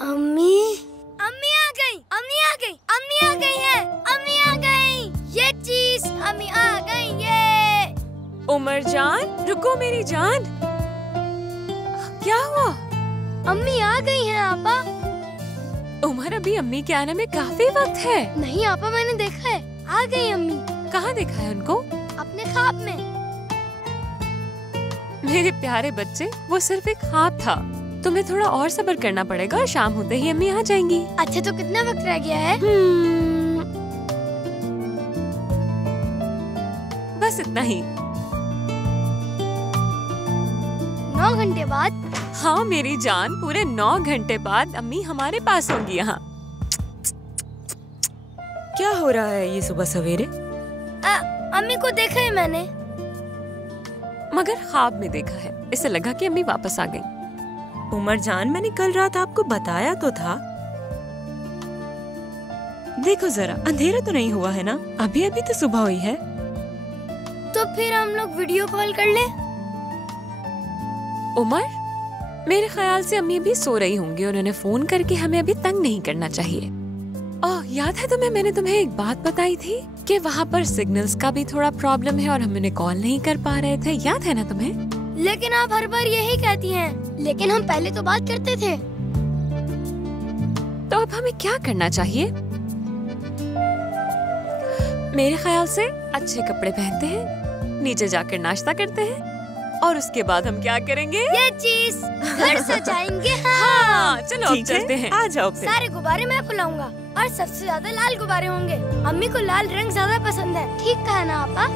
अम्मी अम्मी आ गई, अम्मी आ गई, अम्मी आ गई है, अम्मी आ गई। ये चीज अम्मी आ गई ये। उमर जान रुको मेरी जान, क्या हुआ? अम्मी आ गई हैं आपा। उमर अभी अम्मी के आने में काफी वक्त है। नहीं आपा मैंने देखा है, आ गई अम्मी। कहाँ देखा है उनको? अपने ख्वाब में। मेरे प्यारे बच्चे, वो सिर्फ एक ख्वाब था। तुम्हें थोड़ा और सब्र करना पड़ेगा और शाम होते ही अम्मी आ जाएंगी। अच्छा तो कितना वक्त रह गया है? बस इतना ही। 9 घंटे बाद? हाँ मेरी जान, पूरे 9 घंटे बाद अम्मी हमारे पास होंगी यहाँ। क्या हो रहा है ये सुबह सवेरे? अम्मी को देखा है मैंने, मगर ख्वाब में देखा है। इसे लगा कि अम्मी वापस आ गई। उमर जान, मैंने कल रात आपको बताया तो था। देखो जरा, अंधेरा तो नहीं हुआ है ना? अभी अभी तो सुबह हुई है। तो फिर हम लोग वीडियो कॉल कर ले। उमर, मेरे ख्याल से अम्मी अभी सो रही होंगी। उन्होंने फोन करके हमें अभी तंग नहीं करना चाहिए। ओह, याद है तुम्हें, मैंने तुम्हें एक बात बताई थी कि वहाँ पर सिग्नल्स का भी थोड़ा प्रॉब्लम है और हम उन्हें कॉल नहीं कर पा रहे थे। याद है ना तुम्हें? लेकिन आप हर बार यही कहती हैं। लेकिन हम पहले तो बात करते थे। तो अब हमें क्या करना चाहिए? मेरे ख्याल से अच्छे कपड़े पहनते हैं, नीचे जाकर नाश्ता करते हैं और उसके बाद हम क्या करेंगे? ये चीज घर सजाएंगे। हाँ, चलो अब चलते हैं। आ जाओ फिर। सारे गुब्बारे मैं फुलाऊंगा और सबसे ज्यादा लाल गुब्बारे होंगे। अम्मी को लाल रंग ज्यादा पसंद है। ठीक कहा ना आपा?